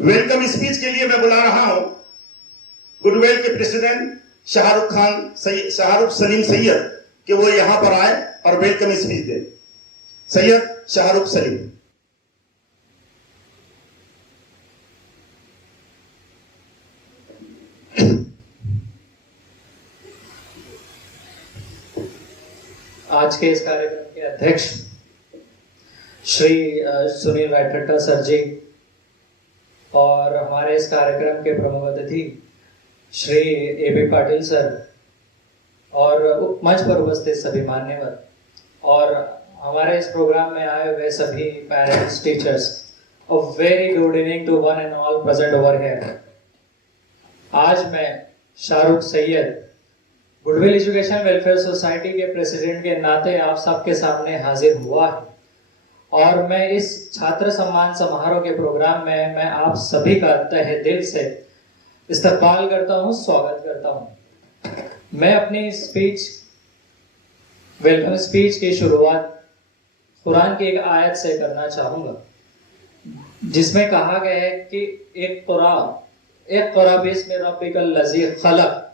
Welcome speech के लिए मैं बुला रहा हूं गुडवेल के प्रेसिडेंट शाहरुख सलीम सैयद कि वो यहां पर आए और वेलकम स्पीच दे। सैयद शाहरुख सलीम। आज के इस कार्यक्रम के अध्यक्ष श्री सुनील रायठट्टा सर जी और हमारे इस कार्यक्रम के प्रमुख अतिथि श्री ए.बी. पाटिल सर और मंच पर उपस्थित सभी मान्यवर और हमारे इस प्रोग्राम में आए हुए सभी parents, teachers, a very good evening to one and all present over here. आज मैं Shahrukh Syed goodwill education welfare society के प्रेसिडेंट के नाते आप सबके सामने हाजिर हुआ है और मैं इस छात्र सम्मान समारोह के प्रोग्राम में मैं आप सभी का तहे दिल से इस्तकबाल करता हूं, स्वागत करता हूं। मैं अपनी स्पीच, वेलकम स्पीच की शुरुआत कुरान की एक आयत से करना चाहूंगा जिसमें कहा गया है कि एक कुरा बिस्मि रब्बिकल लज़ी खलक,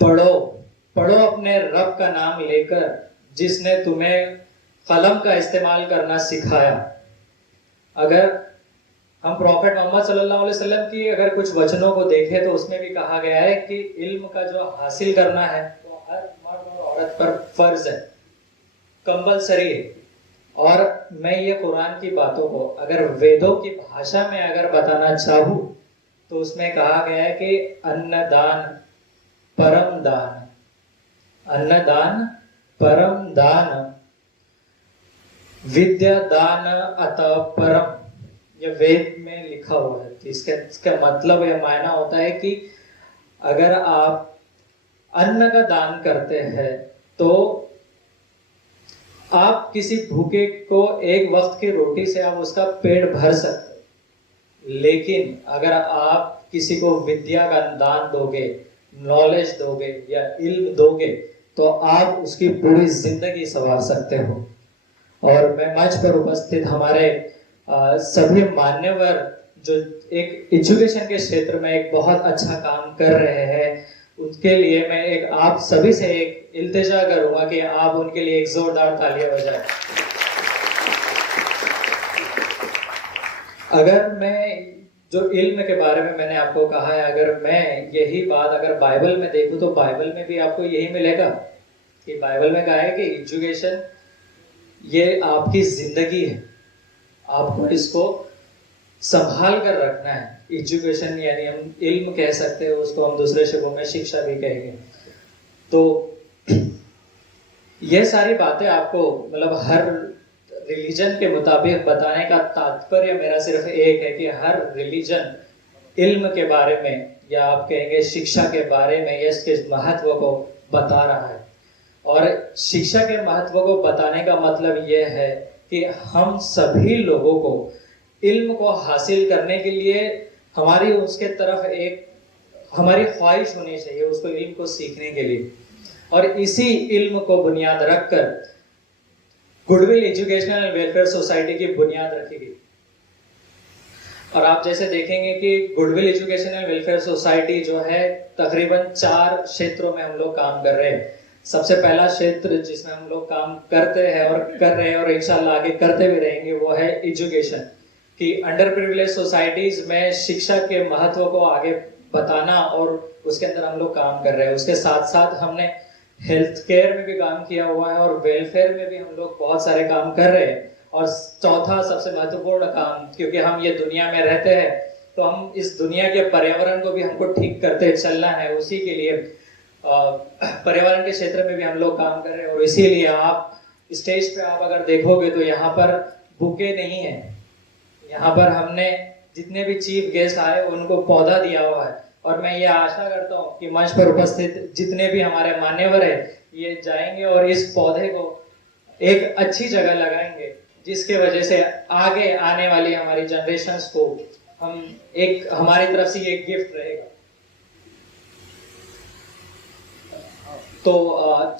पढ़ो अपने रब का नाम लेकर जिसने तुम्हें कलम का इस्तेमाल करना सिखाया। अगर हम प्रॉफेट मोहम्मद सल्लल्लाहु अलैहि वसल्लम की अगर कुछ वचनों को देखें तो उसमें भी कहा गया है कि इल्म का जो हासिल करना है तो हर मर्द और औरत पर फर्ज है, कंपल्सरी है। और मैं ये कुरान की बातों को अगर वेदों की भाषा में अगर बताना चाहूँ तो उसमें कहा गया है कि अन्नदान परम दान, अन्नदान परम दान, विद्या दान अतः परम, ये वेद में लिखा हुआ है। इसका मतलब या मायना होता है कि अगर आप अन्न का दान करते हैं तो आप किसी भूखे को एक वक्त की रोटी से आप उसका पेट भर सकते हैं, लेकिन अगर आप किसी को विद्या का दान दोगे, नॉलेज दोगे या इल्म दोगे तो आप उसकी पूरी जिंदगी संवार सकते हो। और मैं मंच पर उपस्थित हमारे सभी मान्यवर जो एक एजुकेशन के क्षेत्र में एक बहुत अच्छा काम कर रहे हैं उनके लिए मैं एक आप सभी से एक इल्तिजा करूंगा कि आप उनके लिए एक जोरदार तालियां बजाएं। अगर मैं जो इल्म के बारे में मैंने आपको कहा है, अगर मैं यही बात अगर बाइबल में देखूं तो बाइबल में भी आपको यही मिलेगा कि बाइबल में कहा है कि एजुकेशन ये आपकी जिंदगी है, आपको इसको संभाल कर रखना है। एजुकेशन यानी हम इल्म कह सकते हैं, उसको हम दूसरे शब्दों में शिक्षा भी कहेंगे। तो ये सारी बातें आपको मतलब हर रिलीजन के मुताबिक बताने का तात्पर्य मेरा सिर्फ एक है कि हर रिलीजन इल्म के बारे में या आप कहेंगे शिक्षा के बारे में या इसके महत्व को बता रहा है। और शिक्षा के महत्व को बताने का मतलब यह है कि हम सभी लोगों को इल्म को हासिल करने के लिए हमारी उसके तरफ एक हमारी ख्वाहिश होनी चाहिए उसको इल्म को सीखने के लिए। और इसी इल्म को बुनियाद रखकर goodwill educational and welfare society की बुनियाद रखी गई। और आप जैसे देखेंगे कि goodwill education and welfare society जो है तकरीबन 4 क्षेत्रों में हम लोग काम कर रहे हैं। सबसे पहला क्षेत्र जिसमें हम लोग काम करते हैं और कर रहे हैं और इंशाल्लाह आगे करते भी रहेंगे वो है एजुकेशन कि अंडर प्रिविलेज सोसाइटीज में शिक्षा के महत्व को आगे बताना और उसके अंदर हम लोग काम कर रहे हैं। उसके साथ साथ हमने हेल्थ केयर में भी काम किया हुआ है और वेलफेयर में भी हम लोग बहुत सारे काम कर रहे हैं। और चौथा सबसे महत्वपूर्ण काम, क्योंकि हम ये दुनिया में रहते हैं तो हम इस दुनिया के पर्यावरण को भी हमको ठीक करते चलना है, उसी के लिए पर्यावरण के क्षेत्र में भी हम लोग काम कर रहे हैं। और इसीलिए आप स्टेज पे आप अगर देखोगे तो यहाँ पर बुके नहीं है, यहाँ पर हमने जितने भी चीफ गेस्ट आए उनको पौधा दिया हुआ है। और मैं ये आशा करता हूँ कि मंच पर उपस्थित जितने भी हमारे मान्यवर है ये जाएंगे और इस पौधे को एक अच्छी जगह लगाएंगे जिसके वजह से आगे आने वाली हमारी जनरेशंस को हम एक हमारी तरफ से ये गिफ्ट रहेगा। तो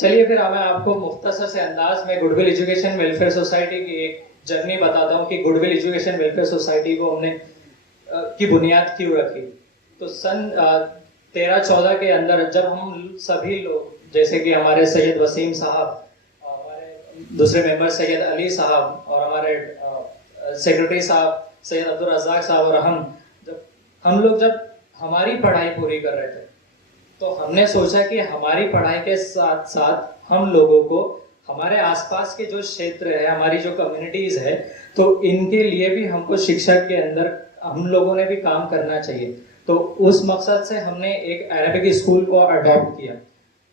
चलिए फिर मैं आपको मुख्तसर से अंदाज में गुडविल एजुकेशन वेलफेयर सोसाइटी की एक जर्नी बताता हूँ कि गुडविल एजुकेशन वेलफेयर सोसाइटी को हमने की बुनियाद क्यों रखी। तो सन 13-14 के अंदर जब हम सभी लोग, जैसे कि हमारे सैयद वसीम साहब, हमारे दूसरे मेंबर सैयद अली साहब और हमारे सेक्रेटरी साहब सैयद अब्दुल रज़ाक साहब और हम लोग जब हमारी पढ़ाई पूरी कर रहे थे, तो हमने सोचा कि हमारी पढ़ाई के साथ साथ हम लोगों को हमारे आसपास के जो क्षेत्र है, हमारी जो कम्युनिटीज है, तो इनके लिए भी हमको शिक्षा के अंदर हम लोगों ने भी काम करना चाहिए। तो उस मकसद से हमने एक अरबिक स्कूल को अडॉप्ट किया,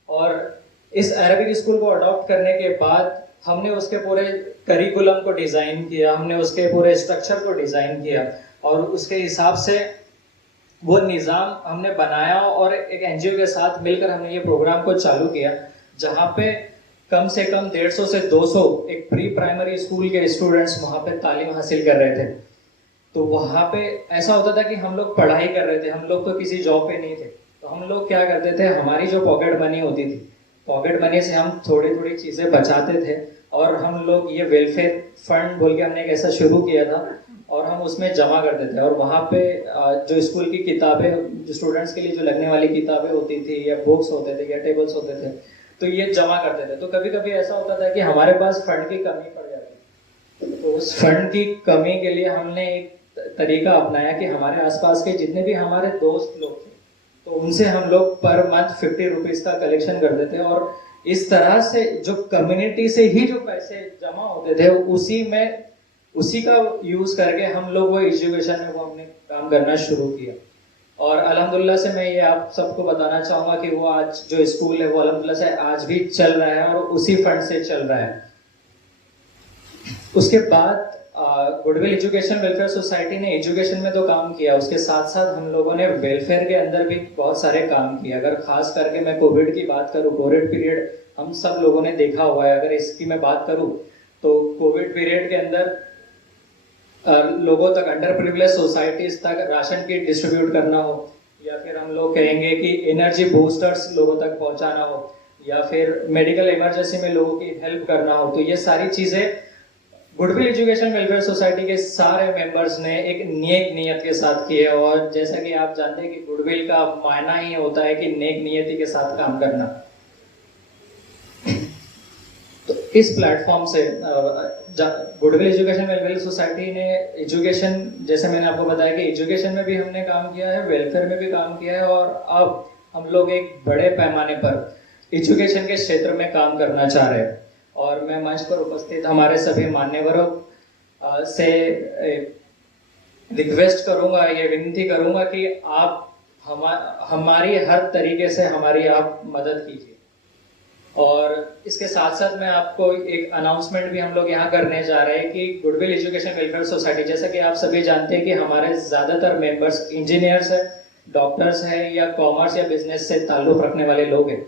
और इस अरबिक स्कूल को अडॉप्ट करने के बाद हमने उसके पूरे करिकुलम को डिज़ाइन किया, हमने उसके पूरे स्ट्रक्चर को डिज़ाइन किया, और उसके हिसाब से वो निज़ाम हमने बनाया, और एक एनजीओ के साथ मिलकर हमने ये प्रोग्राम को चालू किया, जहाँ पे कम से कम 150 से 200 एक प्री प्राइमरी स्कूल के स्टूडेंट्स वहाँ पे तालीम हासिल कर रहे थे। तो वहाँ पे ऐसा होता था कि हम लोग पढ़ाई कर रहे थे, हम लोग तो किसी जॉब पे नहीं थे, तो हम लोग क्या करते थे, हमारी जो पॉकेट मनी होती थी, पॉकेट मनी से हम थोड़ी थोड़ी चीज़ें बचाते थे, और हम लोग ये वेलफेयर फंड बोल के हमने एक ऐसा शुरू किया था, और हम उसमें जमा करते थे। और वहाँ पे जो स्कूल की किताबें, जो स्टूडेंट्स के लिए जो लगने वाली किताबें होती थी, या बुक्स होते थे, या टेबल्स होते थे, तो ये जमा करते थे। तो कभी कभी ऐसा होता था कि हमारे पास फंड की कमी पड़ जाती, तो उस फंड की कमी के लिए हमने एक तरीका अपनाया कि हमारे आसपास के जितने भी हमारे दोस्त लोग थे, तो उनसे हम लोग पर मंथ 50 रुपीज़ का कलेक्शन करते थे, और इस तरह से जो कम्युनिटी से ही जो पैसे जमा होते थे, उसी का यूज करके हम लोग वो एजुकेशन में वो हमने काम करना शुरू किया। और अल्हम्दुलिल्लाह से मैं ये आप सबको बताना चाहूँगा कि वो आज जो स्कूल है वो अल्हम्दुलिल्लाह से आज भी चल रहा है, और उसी फंड से चल रहा है। उसके बाद गुडविल एजुकेशन वेलफेयर सोसाइटी ने एजुकेशन में तो काम किया, उसके साथ साथ हम लोगों ने वेलफेयर के अंदर भी बहुत सारे काम किए। अगर खास करके मैं कोविड की बात करूँ, कोविड पीरियड हम सब लोगों ने देखा हुआ है। अगर इसकी मैं बात करूँ तो कोविड पीरियड के अंदर लोगों तक, अंडर प्रिविलेज सोसाइटीज तक राशन किट डिस्ट्रीब्यूट करना हो, या फिर हम लोग कहेंगे कि एनर्जी बूस्टर्स लोगों तक पहुंचाना हो, या फिर मेडिकल इमरजेंसी में लोगों की हेल्प करना हो, तो ये सारी चीजें गुडविल एजुकेशन वेलफेयर सोसाइटी के सारे मेंबर्स ने एक नेक नियत के साथ की है। और जैसा कि आप जानते हैं कि गुडविल का मायना ही होता है कि नेक नियति के साथ काम करना। तो इस प्लेटफॉर्म से गुडविल एजुकेशन वेलफेयर सोसाइटी ने एजुकेशन, जैसे मैंने आपको बताया कि एजुकेशन में भी हमने काम किया है, वेलफेयर में भी काम किया है, और अब हम लोग एक बड़े पैमाने पर एजुकेशन के क्षेत्र में काम करना चाह रहे हैं। और मैं मंच पर उपस्थित हमारे सभी मान्यवरों से रिक्वेस्ट करूंगा, ये विनती करूंगा कि आप हमारी हर तरीके से हमारी आप मदद कीजिए। और इसके साथ साथ मैं आपको एक अनाउंसमेंट भी हम लोग यहाँ करने जा रहे हैं कि गुडविल एजुकेशन वेलफेयर सोसाइटी, जैसा कि आप सभी जानते हैं कि हमारे ज़्यादातर मेंबर्स इंजीनियर्स हैं, डॉक्टर्स हैं, या कॉमर्स या बिजनेस से ताल्लुक़ रखने वाले लोग हैं।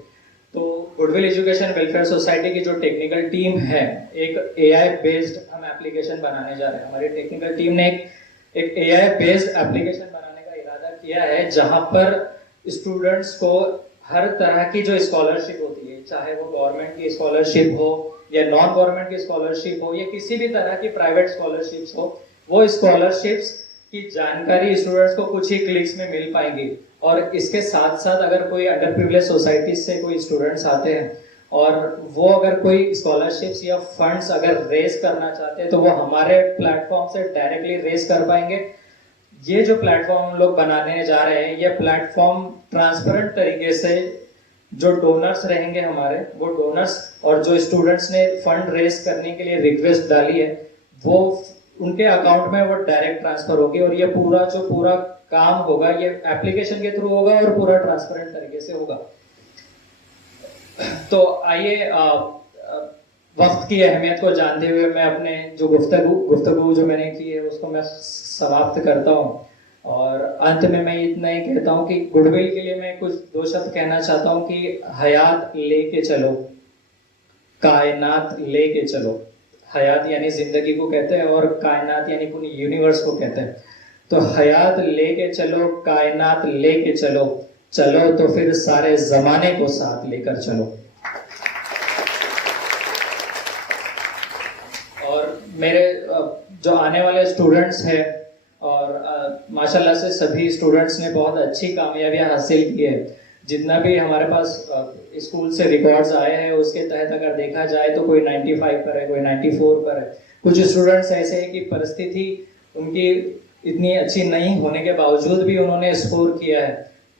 तो गुडविल एजुकेशन वेलफेयर सोसाइटी की जो टेक्निकल टीम है, एक एआई बेस्ड हम एप्लीकेशन बनाने जा रहे हैं। हमारी टेक्निकल टीम ने एक एआई बेस्ड एप्लीकेशन बनाने का इरादा किया है, जहां पर स्टूडेंट्स को हर तरह की जो स्कॉलरशिप होती है, चाहे वो गवर्नमेंट की स्कॉलरशिप हो या नॉन गवर्नमेंट की स्कॉलरशिप हो या किसी भी तरह की प्राइवेट स्कॉलरशिप्स हो, वो स्कॉलरशिप्स की जानकारी स्टूडेंट्स को कुछ ही क्लिक्स में मिल पाएंगी। और इसके साथ साथ अगर कोई अंडर प्रिविलेज सोसाइटी से कोई स्टूडेंट्स आते हैं और वो अगर कोई स्कॉलरशिप्स या फंड्स अगर रेज करना चाहते हैं, तो वो हमारे प्लेटफॉर्म से डायरेक्टली रेज कर पाएंगे। ये जो प्लेटफॉर्म हम लोग बनाने जा रहे हैं, ये प्लेटफॉर्म ट्रांसपेरेंट तरीके से जो डोनर्स रहेंगे हमारे, वो डोनर्स और जो स्टूडेंट्स ने फंड रेज करने के लिए रिक्वेस्ट डाली है, वो उनके अकाउंट में वो डायरेक्ट ट्रांसफर होगी। और ये पूरा काम होगा, ये एप्लीकेशन के थ्रू होगा और पूरा ट्रांसपेरेंट तरीके से होगा। तो आइए वक्त की अहमियत को जानते हुए मैं अपने जो गुफ्तगू जो मैंने की है उसको मैं समाप्त करता हूँ। और अंत में मैं इतना ही कहता हूँ कि गुडविल के लिए मैं कुछ दो शब्द कहना चाहता हूँ कि हयात लेके चलो, कायनात लेके चलो। हयात यानी जिंदगी को कहते हैं और कायनात यानी पूरी यूनिवर्स को कहते हैं। तो हयात लेके चलो, कायनात लेके चलो, चलो तो फिर सारे जमाने को साथ लेकर चलो। और मेरे जो आने वाले स्टूडेंट्स हैं और माशाल्लाह से सभी स्टूडेंट्स ने बहुत अच्छी कामयाबियां हासिल की है। जितना भी हमारे पास स्कूल से रिकॉर्ड्स आए हैं उसके तहत अगर देखा जाए तो कोई 95 पर है, कोई 94 पर है। कुछ स्टूडेंट्स ऐसे हैं कि परिस्थिति उनकी इतनी अच्छी नहीं होने के बावजूद भी उन्होंने स्कोर किया है।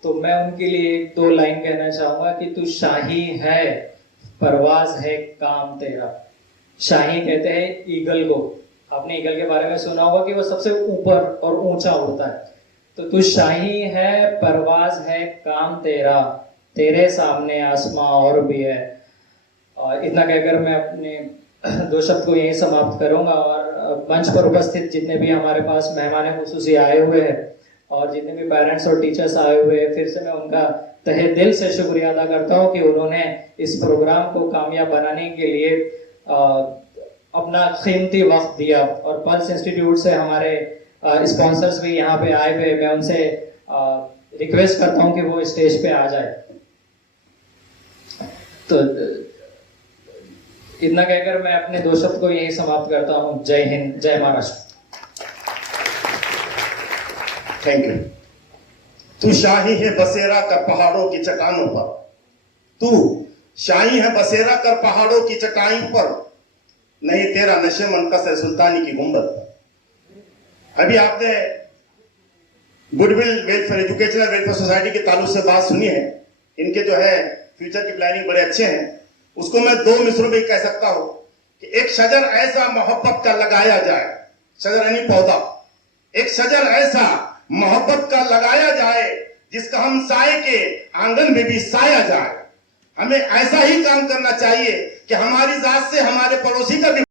तो मैं उनके लिए 2 लाइन कहना चाहूँगा कि तू शाही है, परवाज है काम तेरा। शाही कहते हैं ईगल को, आपने ईगल के बारे में सुना होगा कि वो सबसे ऊपर और ऊंचा उड़ता है। तो तू शाही है, परवाज है काम तेरा, तेरे सामने आसमां और भी है। और इतना कहकर मैं अपने 2 शब्द को यहीं समाप्त करूंगा। और मंच पर उपस्थित जितने भी हमारे पास मेहमान खुसूसी आए हुए हैं और जितने भी पेरेंट्स और टीचर्स आए हुए हैं, फिर से मैं उनका तहे दिल से शुक्रिया अदा करता हूँ कि उन्होंने इस प्रोग्राम को कामयाब बनाने के लिए अपना कीमती वक्त दिया। और पल्स इंस्टीट्यूट से हमारे स्पॉन्सर्स भी यहाँ पे आए हुए, मैं उनसे रिक्वेस्ट करता हूँ कि वो स्टेज पे आ जाए। तो इतना कहकर मैं अपने 2 शब्द को यही समाप्त करता हूँ। जय हिंद, जय महाराष्ट्र। Thank you. तू शाही है बसेरा कर पहाड़ों की चट्टानों पर, तू शाही है बसेरा कर पहाड़ों की चट्टानों पर, नहीं तेरा नशे मनकस है सुल्तानी की गुंबद पर। अभी आपने goodwill welfare educational welfare society के ताल्लुक से बात सुनी है। इनके जो है फ्यूचर की प्लानिंग बड़े अच्छे हैं। उसको मैं 2 मिसरों में कह सकता हूं कि एक शजर ऐसा मोहब्बत का लगाया जाए, शजर यानी पौधा, एक शजर ऐसा मोहब्बत का लगाया जाए जिसका हम साए के आंगन में भी साया जाए। हमें ऐसा ही काम करना चाहिए कि हमारी जात से हमारे पड़ोसी का भी